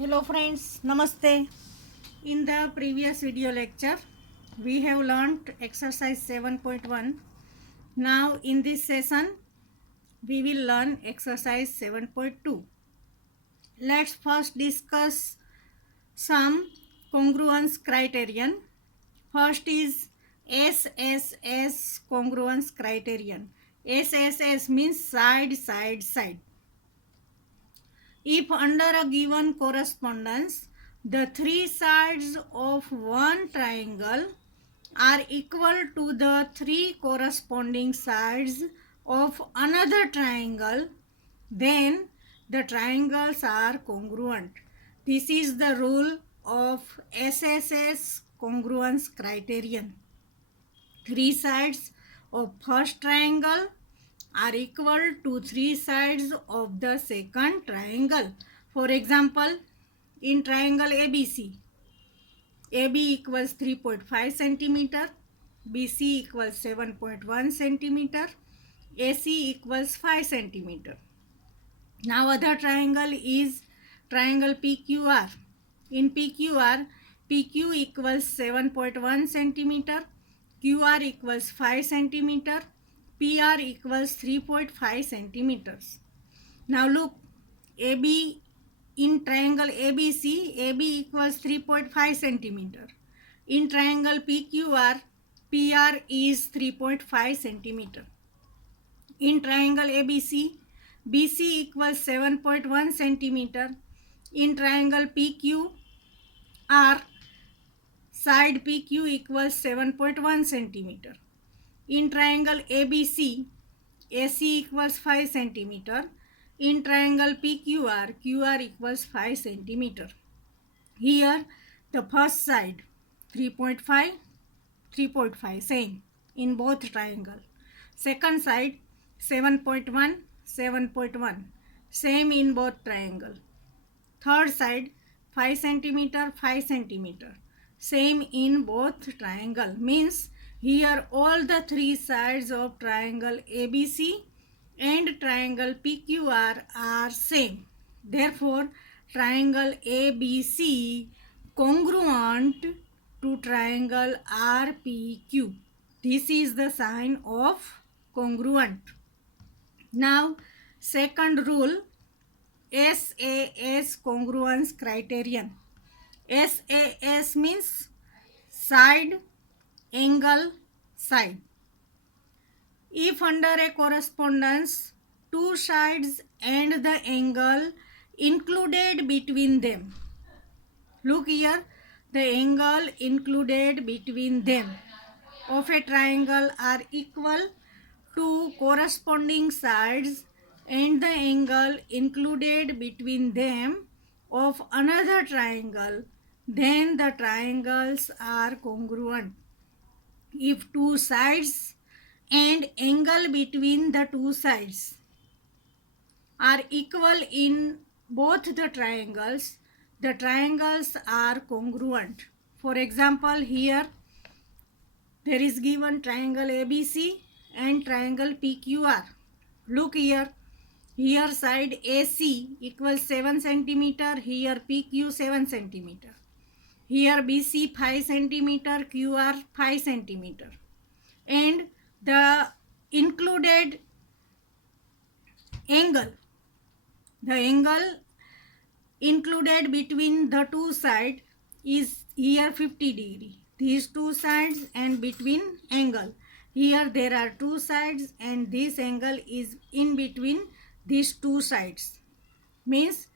Hello friends, Namaste. In the previous video lecture, we have learnt exercise 7.1. Now in this session, we will learn exercise 7.2. Let's first discuss some congruence criterion. First is SSS congruence criterion. SSS means side, side, side. If under a given correspondence, the three sides of one triangle are equal to the three corresponding sides of another triangle, then the triangles are congruent. This is the rule of SSS congruence criterion. Three sides of first triangle are equal to three sides of the second triangle. For example, in triangle ABC, AB equals 3.5 centimeter, BC equals 7.1 centimeter, AC equals 5 centimeter. Now other triangle is triangle PQR. In PQR, PQ equals 7.1 centimeter, QR equals 5 centimeter, PR equals 3.5 centimeters. Now look, AB in triangle ABC, AB equals 3.5 centimeter. In triangle PQR, PR is 3.5 centimeter. In triangle ABC, BC equals 7.1 centimeter. In triangle PQR, side PQ equals 7.1 centimeter. In triangle ABC, AC equals 5 centimeter. In triangle PQR, QR equals 5 centimeter. Here the first side 3.5, 3.5 same in both triangle. Second side 7.1, 7.1 same in both triangle. Third side 5 centimeter, 5 centimeter same in both triangle. Means here all the three sides of triangle ABC and triangle PQR are same. Therefore, triangle ABC congruent to triangle RPQ. This is the sign of congruent. Now, second rule, SAS congruence criterion. SAS means side, angle, side. If under a correspondence, two sides and the angle included between them. Look here, the angle included between them of a triangle are equal to corresponding sides and the angle included between them of another triangle, then the triangles are congruent. If two sides and angle between the two sides are equal in both the triangles are congruent. For example, here there is given triangle ABC and triangle PQR. Look here, here side AC equals 7 centimeter, here PQ 7 centimeter. Here BC 5 centimeter, QR 5 centimeter. And the included angle, the angle included between the two sides is here 50 degree. These two sides and between angle. Here there are two sides and this angle is in between these two sides. Means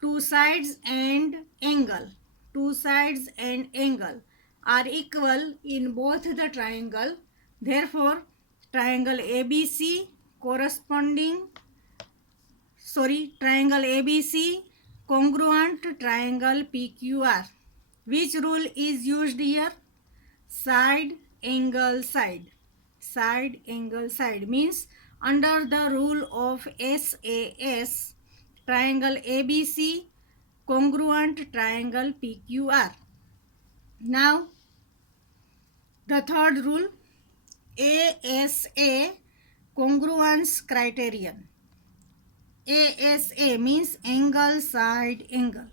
two sides and angle. Two sides and angle are equal in both the triangle. Therefore, triangle ABC triangle ABC congruent to triangle PQR. Which rule is used here? Side, angle, side. Side, angle, side means under the rule of SAS, triangle ABC congruent to triangle PQR. Now, the third rule, ASA congruence criterion. ASA means angle, side, angle.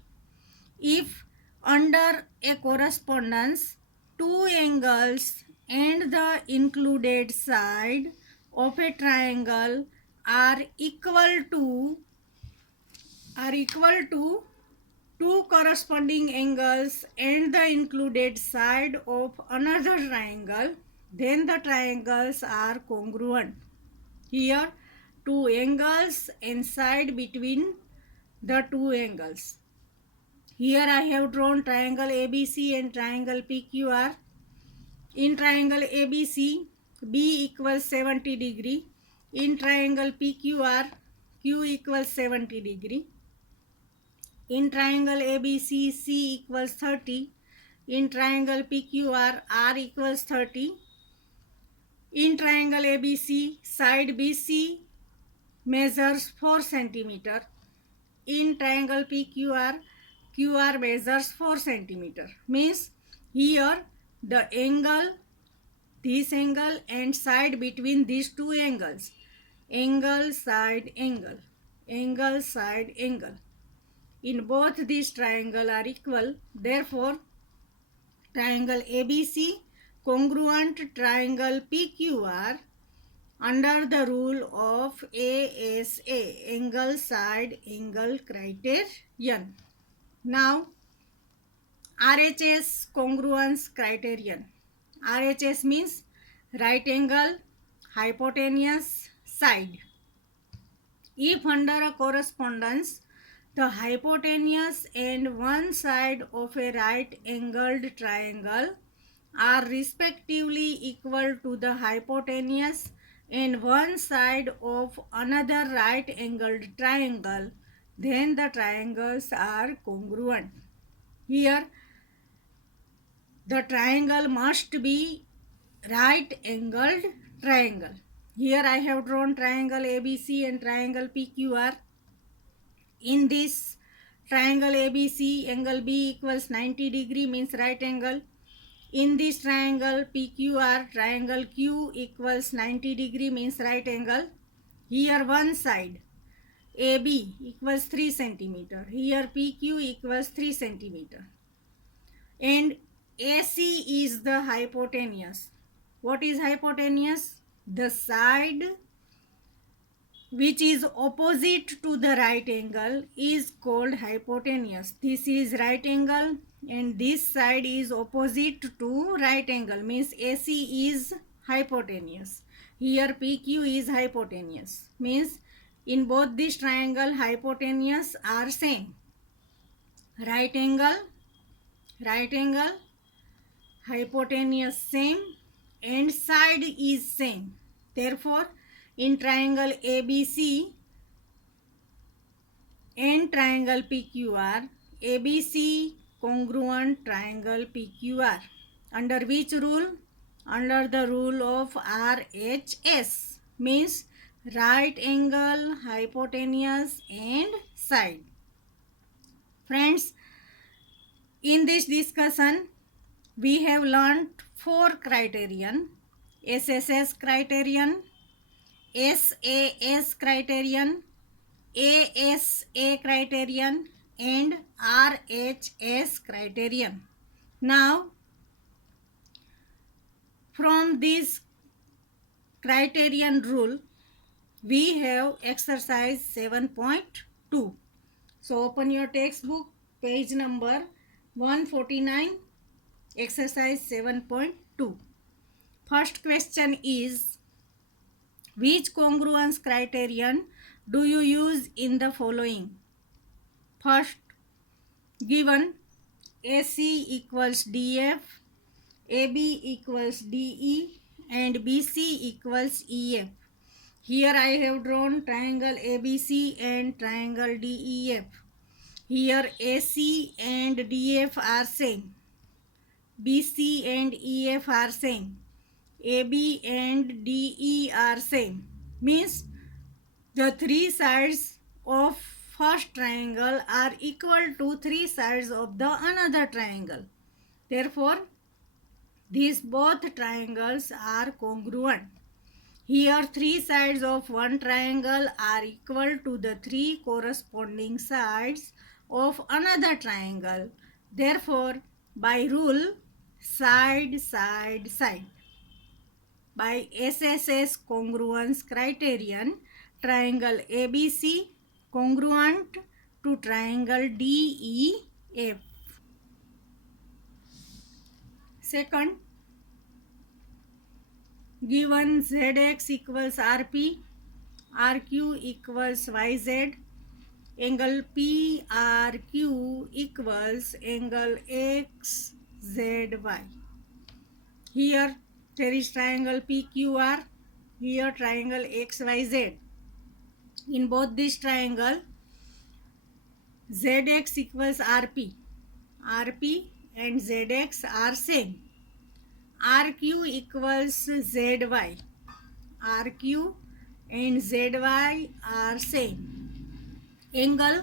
if under a correspondence two angles and the included side of a triangle are equal to two corresponding angles and the included side of another triangle, then the triangles are congruent. Here two angles and side between the two angles. Here I have drawn triangle ABC and triangle PQR. In triangle ABC, B equals 70 degree. In triangle PQR, Q equals 70 degree. In triangle ABC, C equals 30. In triangle PQR, R equals 30. In triangle ABC, side BC measures 4 centimeter. In triangle PQR, QR measures 4 centimeter. Means here the angle, this angle and side between these two angles. Angle, side, angle. Angle, side, angle. In both these triangles are equal. Therefore, triangle ABC congruent triangle PQR under the rule of ASA, angle side angle criterion. Now RHS congruence criterion. RHS means right angle, hypotenuse, side. If under a correspondence the hypotenuse and one side of a right angled triangle are respectively equal to the hypotenuse and one side of another right angled triangle, then the triangles are congruent. Here the triangle must be right angled triangle. Here I have drawn triangle ABC and triangle PQR. In this triangle ABC, angle B equals 90 degree means right angle. In this triangle PQR, triangle Q equals 90 degree means right angle. Here one side AB equals 3 centimeter. Here PQ equals 3 centimeter. And AC is the hypotenuse. What is hypotenuse? The side which is opposite to the right angle is called hypotenuse. This is right angle and this side is opposite to right angle, means AC is hypotenuse. Here PQ is hypotenuse, means in both this triangle hypotenuse are same. Right angle, hypotenuse same and side is same. Therefore, in triangle ABC and triangle PQR, ABC congruent triangle PQR. Under which rule? Under the rule of RHS, means right angle, hypotenuse and side. Friends, in this discussion, we have learnt 4 criterion: SSS criterion, SAS criterion, ASA criterion and RHS criterion. Now, from this criterion rule, we have exercise 7.2. So, open your textbook, page number 149, exercise 7.2. First question is, which congruence criterion do you use in the following? First, given AC equals DF, AB equals DE and BC equals EF. Here I have drawn triangle ABC and triangle DEF. Here AC and DF are same. BC and EF are same. AB and DE are same. Means the three sides of first triangle are equal to three sides of the another triangle. Therefore, these both triangles are congruent. Here three sides of one triangle are equal to the three corresponding sides of another triangle. Therefore, by rule side side side, by SSS congruence criterion, triangle ABC congruent to triangle DEF. Second, given ZX equals RP, RQ equals YZ, angle PRQ equals angle XZY. Here there is triangle PQR, here triangle XYZ. In both this triangle, ZX equals RP. RP and ZX are same. RQ equals ZY. RQ and ZY are same. Angle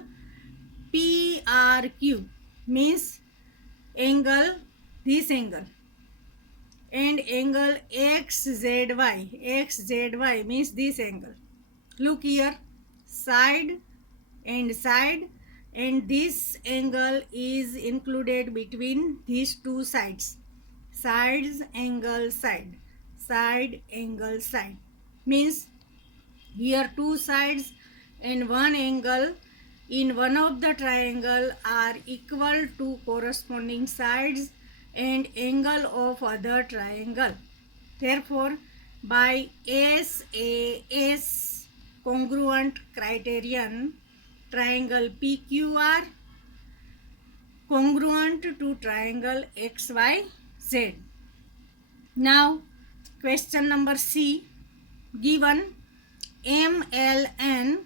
PRQ means angle, this angle, and angle XZY means this angle. Look here, side, and this angle is included between these two sides. Sides, angle, side, side, angle, side means here two sides and one angle in one of the triangle are equal to corresponding sides and angle of other triangle. Therefore, by SAS congruent criterion, triangle PQR congruent to triangle XYZ. Now, question number C, given MLN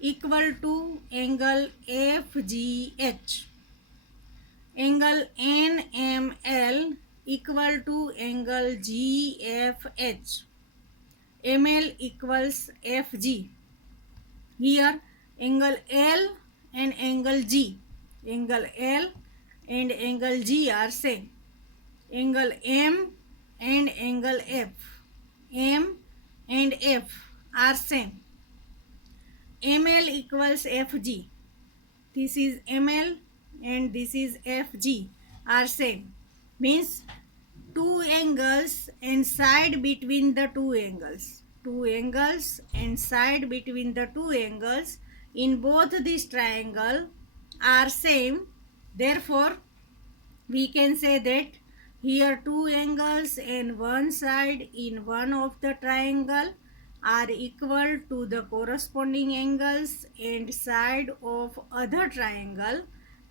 equal to angle FGH, angle NML equal to angle GFH, ML equals FG. Here angle L and angle G, angle L and angle G are same. Angle M and angle F, M and F are same. ML equals FG. This is ML and this is FG are same. Means two angles and side between the two angles. Two angles and side between the two angles in both this triangle are same. Therefore, we can say that here two angles and one side in one of the triangle are equal to the corresponding angles and side of other triangle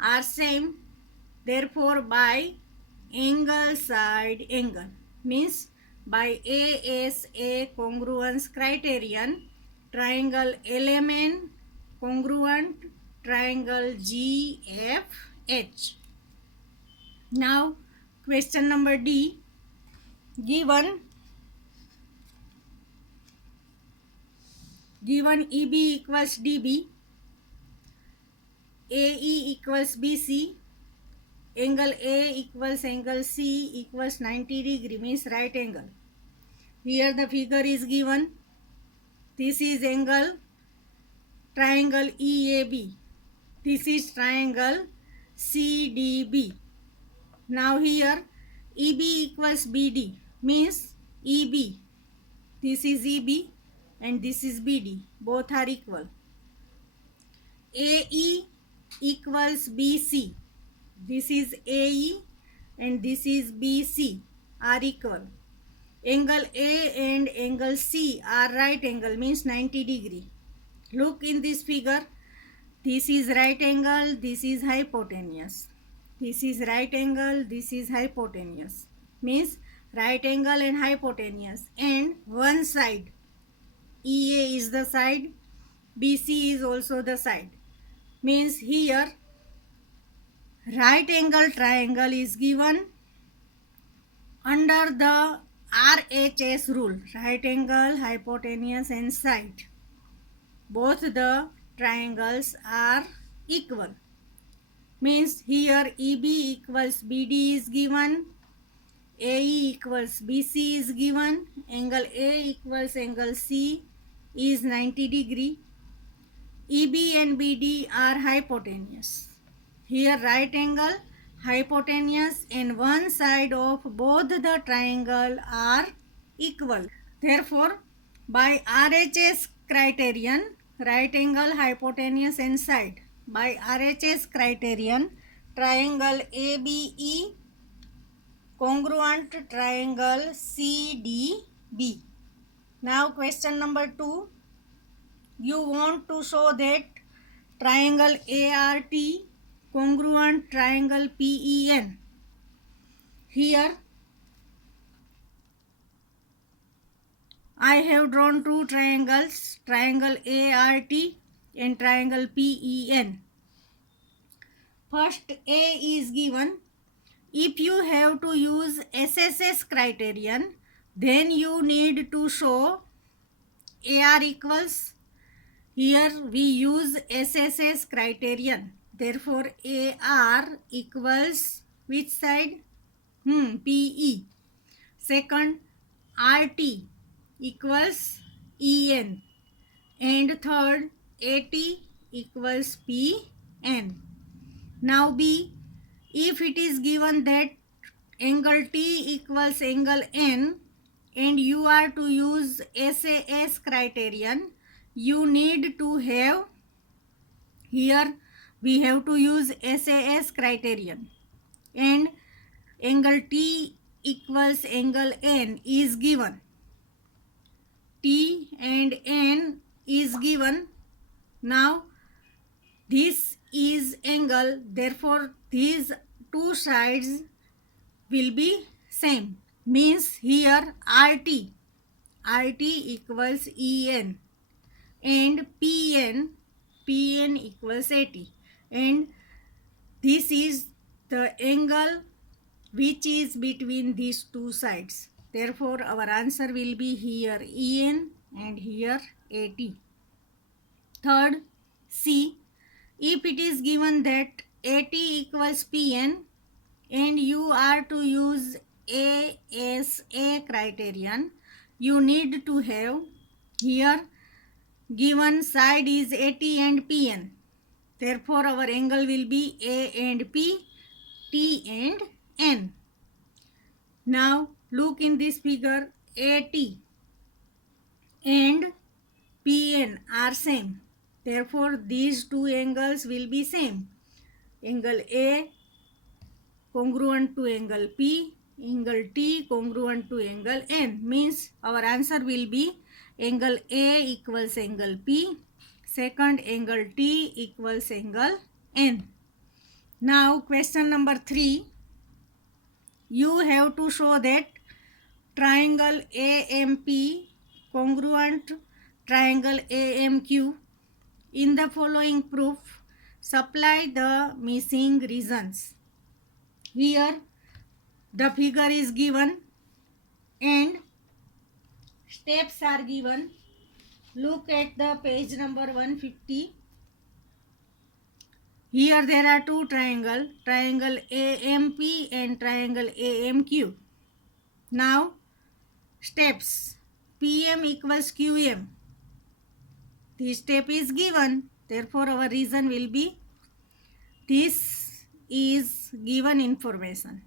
are same. Therefore, by angle side angle means by ASA congruence criterion, triangle LMN congruent triangle GFH. Now, question number D, given EB equals DB, AE equals BC, angle A equals angle C equals 90 degree means right angle. Here the figure is given. This is angle triangle EAB. This is triangle CDB. Now here EB equals BD means EB. This is EB and this is BD. Both are equal. AE equals BC. This is AE and this is BC are equal. Angle A and angle C are right angle means 90 degree. Look in this figure. This is right angle, this is hypotenuse. This is right angle, this is hypotenuse. Means right angle and hypotenuse. And one side, EA is the side, BC is also the side. Means here right angle triangle is given under the RHS rule, right angle, hypotenuse and side. Both the triangles are equal. Means here EB equals BD is given, AE equals BC is given, angle A equals angle C is 90 degree. EB and BD are hypotenuse. Here right angle, hypotenuse and one side of both the triangle are equal. Therefore, by RHS criterion, right angle, hypotenuse and side. By RHS criterion, triangle ABE congruent triangle CDB. Now question number 2. You want to show that triangle ART congruent triangle PEN. Here I have drawn two triangles, triangle ART and triangle PEN. First A is given. If you have to use SSS criterion, then you need to show AR equals. Here we use SSS criterion. Therefore AR equals which side? PE. Second, RT equals EN. And third, AT equals PN. Now B, if it is given that angle T equals angle N and you are to use SAS criterion, you need to have, here we have to use SAS criterion, and angle T equals angle N is given. T and N is given. Now this is angle, therefore these two sides will be same. Means here RT equals EN and PN equals AT, and this is the angle which is between these two sides. Therefore our answer will be here EN and here AT. Third, C, if it is given that AT equals PN and you are to use ASA criterion, you need to have, here given side is AT and PN. Therefore our angle will be A and P, T and N. Now look in this figure, AT and PN are same. Therefore these two angles will be same. Angle A congruent to angle P, angle T congruent to angle N, means our answer will be angle A equals angle P, second angle T equals angle N. Now question number 3, you have to show that triangle AMP congruent triangle AMQ. In the following proof, supply the missing reasons. Here the figure is given and steps are given. Look at the page number 150. Here there are two triangles, triangle AMP and triangle AMQ. Now steps, PM equals QM. This step is given. Therefore our reason will be, this is given information.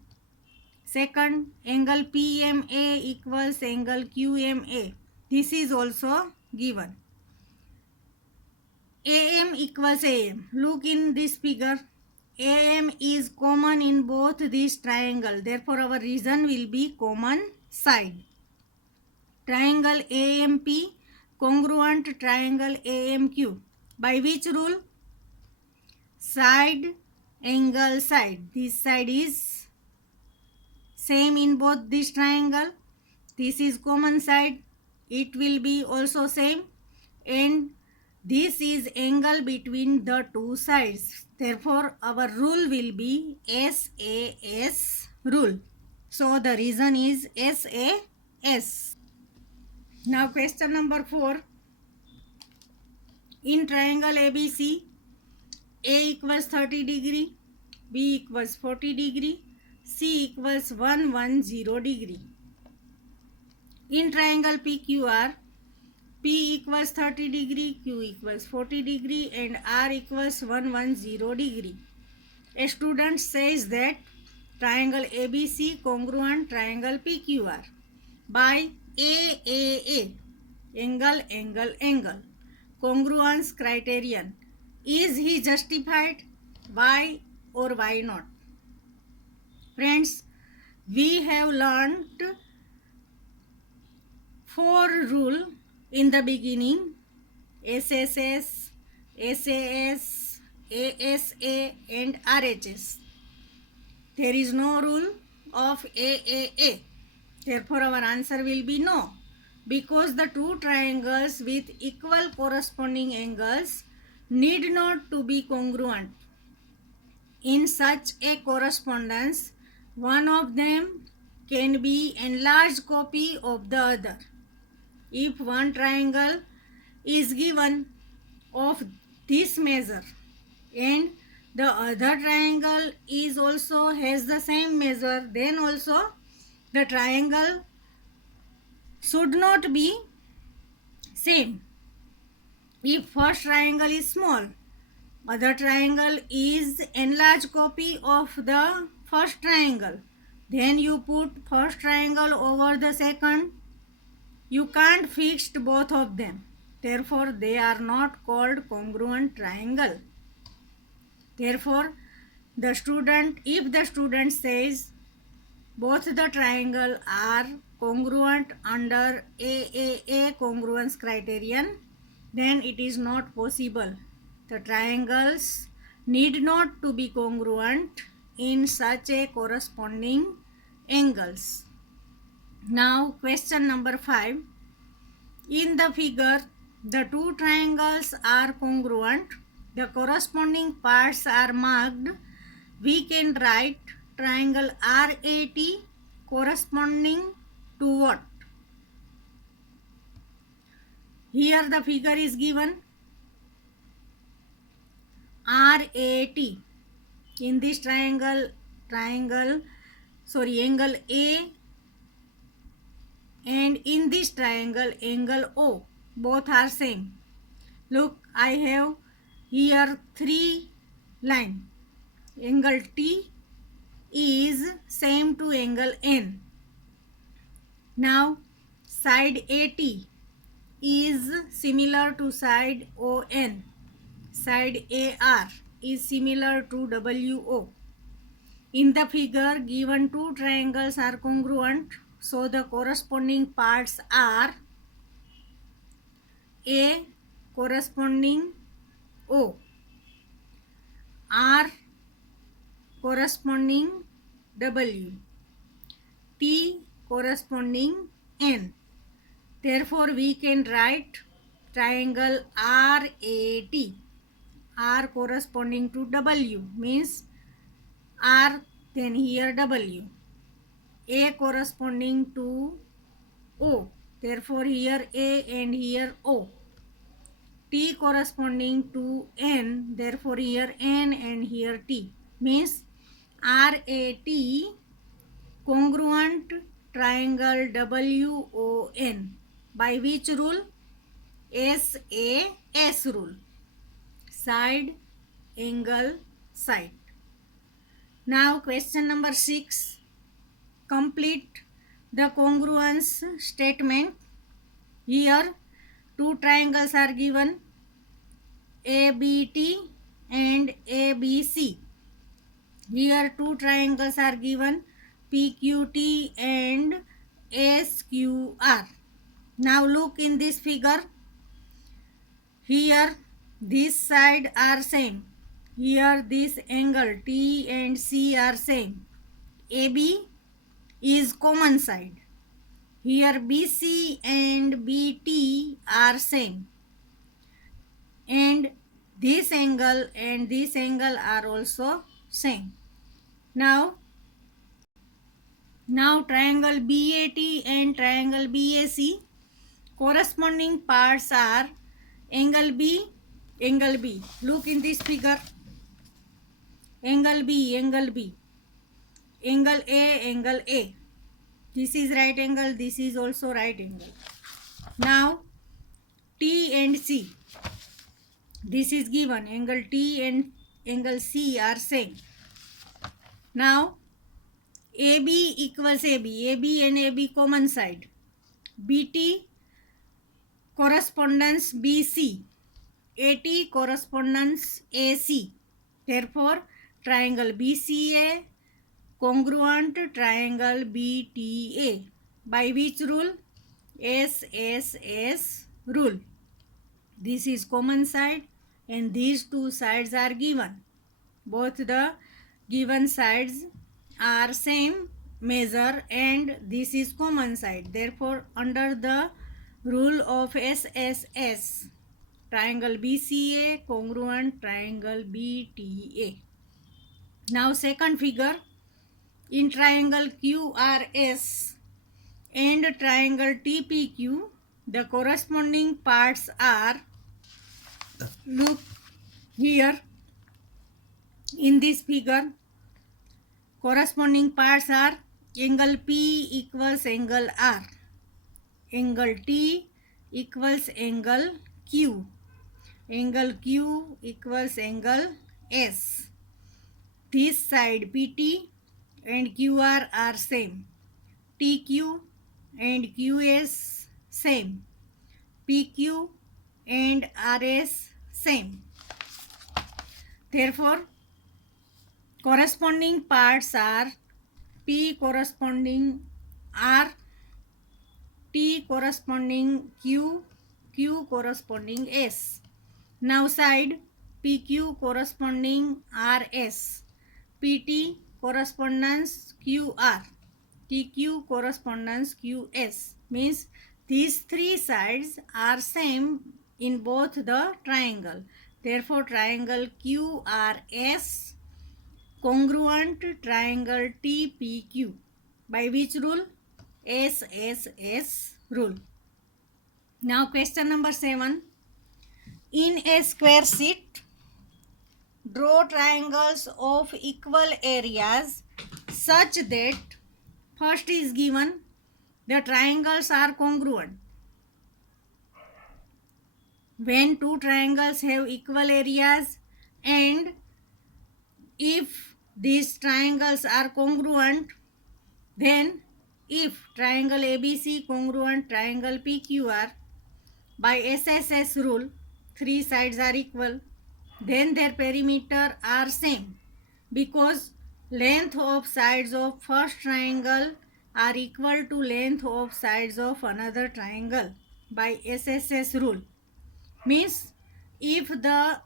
Second, angle PMA equals angle QMA. This is also given. AM equals AM. Look in this figure. AM is common in both these triangles. Therefore our reason will be common side. Triangle AMP congruent triangle AMQ. By which rule? Side, angle, side. This side is same in both this triangle. This is common side. It will be also same. And this is angle between the two sides. Therefore our rule will be SAS rule. So the reason is SAS. Now question number 4. In triangle ABC, A equals 30 degree, B equals 40 degree, C equals 110 degree. In triangle PQR, P equals 30 degree, Q equals 40 degree and R equals 110 degree. A student says that triangle ABC congruent triangle PQR by AAA, angle, angle, angle, congruence criterion. Is he justified? Why or why not? Friends, we have learned 4 rule in the beginning: SSS, SAS, ASA and RHS. There is no rule of AAA. Therefore, our answer will be no, because the two triangles with equal corresponding angles need not to be congruent. In such a correspondence, one of them can be enlarged copy of the other. If one triangle is given of this measure and the other triangle is also has the same measure, then also the triangle should not be same. If first triangle is small, other triangle is enlarged copy of the first triangle, then you put first triangle over the second. You can't fix both of them. Therefore, they are not called congruent triangle. Therefore, if the student says both the triangle are congruent under AAA congruence criterion, then it is not possible. The triangles need not to be congruent in such a corresponding angles. Now, question number 5. In the figure, the two triangles are congruent. The corresponding parts are marked. We can write triangle RAT corresponding to what? Here the figure is given RAT. In this angle A, and in this triangle angle O, both are same. Look, I have here 3 line. Angle T is same to angle N. Now side AT is similar to side ON. Side AR is similar to WO. In the figure, given two triangles are congruent, so the corresponding parts are A corresponding O, R corresponding W, T corresponding N. Therefore, we can write triangle RAT. R corresponding to W means R, then here W. A corresponding to O, therefore here A and here O. T corresponding to N, therefore here N and here T. Means RAT congruent triangle WON. By which rule? SAS rule. Side, angle, side. Now question number 6. Complete the congruence statement. Here two triangles are given, ABT and ABC. Here two triangles are given, PQT and SQR. Now look in this figure. Here this side are same. Here this angle T and C are same. AB is common side. Here BC and BT are same. And this angle are also same. Now triangle BAT and triangle BAC, corresponding parts are angle B, angle B. Look in this figure. Angle B, angle B. Angle A, angle A. This is right angle, this is also right angle. Now T and C. This is given, angle T and angle C are same. Now AB equals AB. AB and AB common side. BT correspondence BC. AT correspondence AC. Therefore, triangle BCA congruent triangle BTA. By which rule? SSS rule. This is common side and these two sides are given. Both the given sides are same measure and this is common side. Therefore, under the rule of SSS, triangle BCA congruent triangle BTA. Now second figure, in triangle QRS and triangle TPQ, the corresponding parts are, look here in this figure, corresponding parts are angle P equals angle R, angle T equals angle Q, angle Q equals angle S. This side PT and QR are same, TQ and QS same, PQ and RS same. Therefore, corresponding parts are P corresponding R, T corresponding Q, Q corresponding S. Now side PQ corresponding RS, PT correspondence QR, TQ correspondence QS. Means these three sides are same in both the triangle. Therefore, triangle QRS congruent triangle TPQ. By which rule? SSS rule. Now question number 7. In a square sheet, draw triangles of equal areas such that first is given the triangles are congruent. When two triangles have equal areas and if these triangles are congruent, then if triangle ABC congruent triangle PQR, by SSS rule, three sides are equal, then their perimeter are same because length of sides of first triangle are equal to length of sides of another triangle by SSS rule. Means if the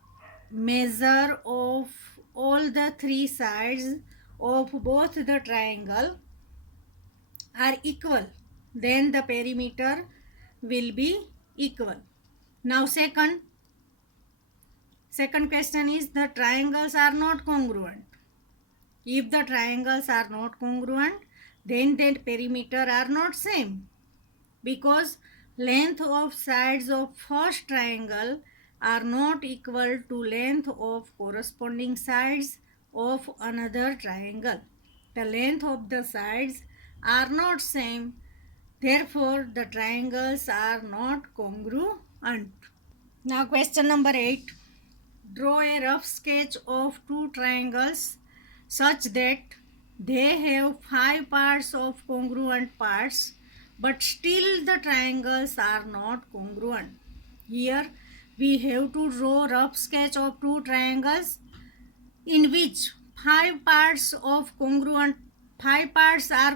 measure of all the three sides of both the triangle are equal, then the perimeter will be equal. Now second question is the triangles are not congruent. If the triangles are not congruent, then their perimeter are not same because length of sides of first triangle are not equal to length of corresponding sides of another triangle. The length of the sides are not same, therefore the triangles are not congruent. Now question number 8. Draw a rough sketch of two triangles such that they have 5 parts of congruent parts, but still the triangles are not congruent. Here we have to draw rough sketch of two triangles in which 5 parts are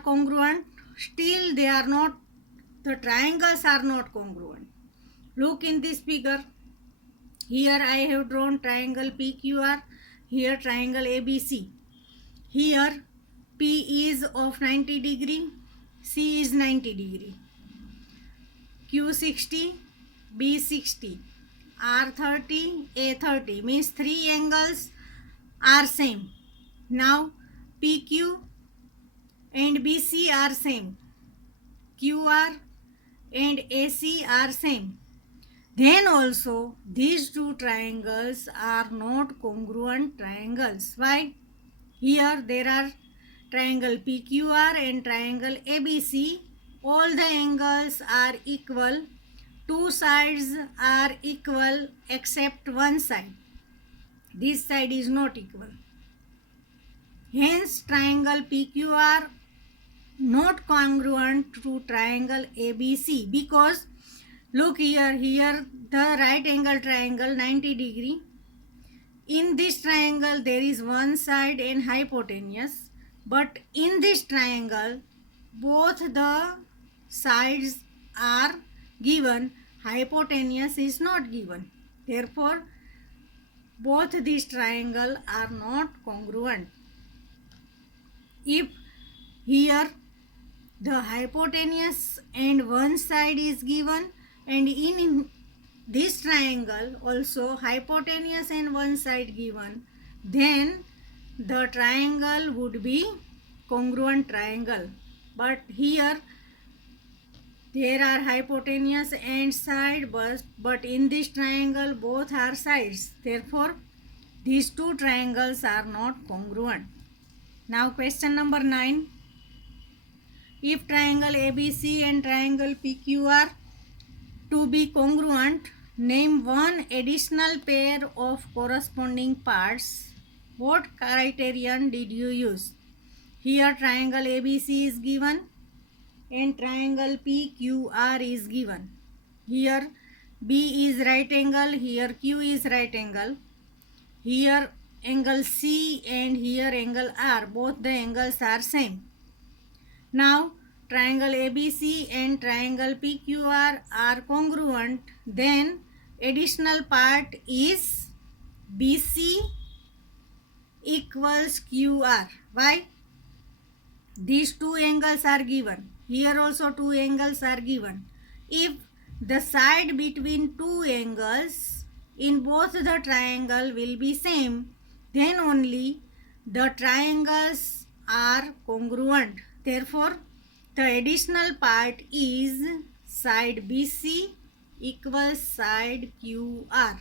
congruent, still they are not, the triangles are not congruent. Look in this figure. Here I have drawn triangle PQR, here triangle ABC. Here P is of 90 degree, C is 90 degree, Q60, B60, R30, A30 means three angles are same. Now PQ and BC are same, QR and AC are same. Then also these two triangles are not congruent triangles. Why? Here there are triangle PQR and triangle ABC. All the angles are equal. Two sides are equal except one side. This side is not equal. Hence means triangle PQR not congruent to triangle ABC, because look here, the right angle triangle 90 degree. In this triangle there is one side and hypotenuse, but in this triangle both the sides are given, hypotenuse is not given. Therefore both these triangles are not congruent. If here the hypotenuse and one side is given, and in this triangle also hypotenuse and one side given, then the triangle would be congruent triangle. But here there are hypotenuse and side, but in this triangle both are sides. Therefore these two triangles are not congruent. Now question number 9. If triangle ABC and triangle PQR to be congruent, name one additional pair of corresponding parts. What criterion did you use? Here triangle ABC is given and triangle PQR is given. Here B is right angle, here Q is right angle. Here angle C and here angle R, both the angles are same. Now triangle ABC and triangle PQR are congruent, then additional part is BC equals QR. Why? These two angles are given. Here also two angles are given. If the side between two angles in both the triangle will be same, then only the triangles are congruent. Therefore the additional part is side BC equals side QR.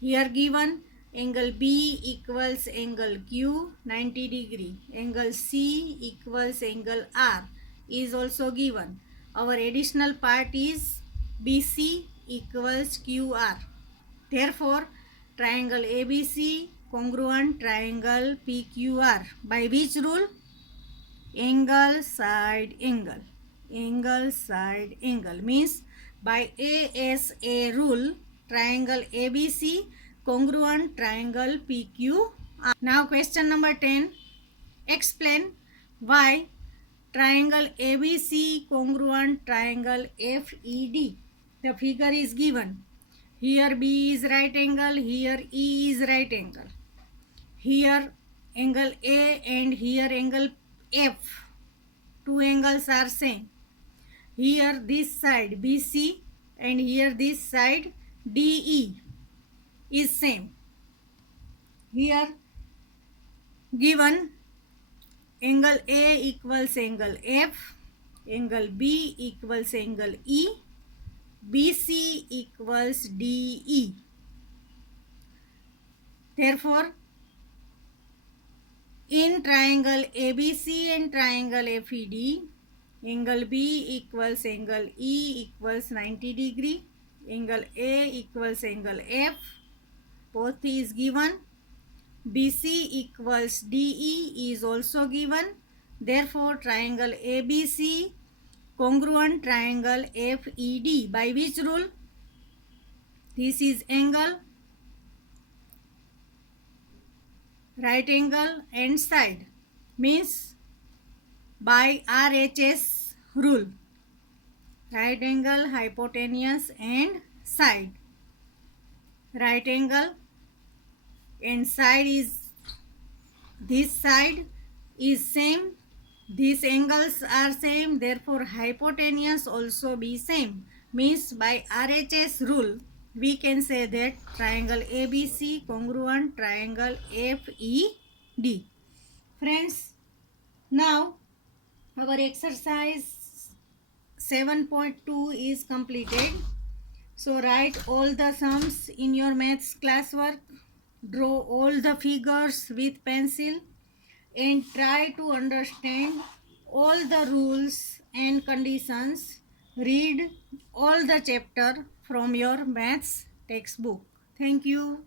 Here given angle B equals angle Q 90 degree. Angle C equals angle R is also given. Our additional part is BC equals QR. Therefore triangle ABC congruent triangle PQR. By which rule? Angle side angle. Angle side angle means by ASA rule triangle ABC congruent triangle PQR. Now question number 10. Explain why triangle ABC congruent triangle FED. The figure is given. Here B is right angle, here E is right angle. Here angle A and here angle F. Two angles are same. Here this side BC and here this side DE is same. Here given angle A equals angle F, angle B equals angle E, BC equals DE. Therefore in triangle ABC and triangle FED, angle B equals angle E equals 90 degree, angle A equals angle F, both is given, BC equals DE is also given. Therefore triangle ABC congruent triangle FED. By which rule? This is angle, right angle and side, means by RHS rule, right angle, hypotenuse and side. Right angle and side is, this side is same, these angles are same, therefore hypotenuse also be same, means by RHS rule we can say that triangle ABC congruent triangle FED. Friends, now our exercise 7.2 is completed. So write all the sums in your maths classwork, draw all the figures with pencil and try to understand all the rules and conditions. Read all the chapter from your maths textbook. Thank you.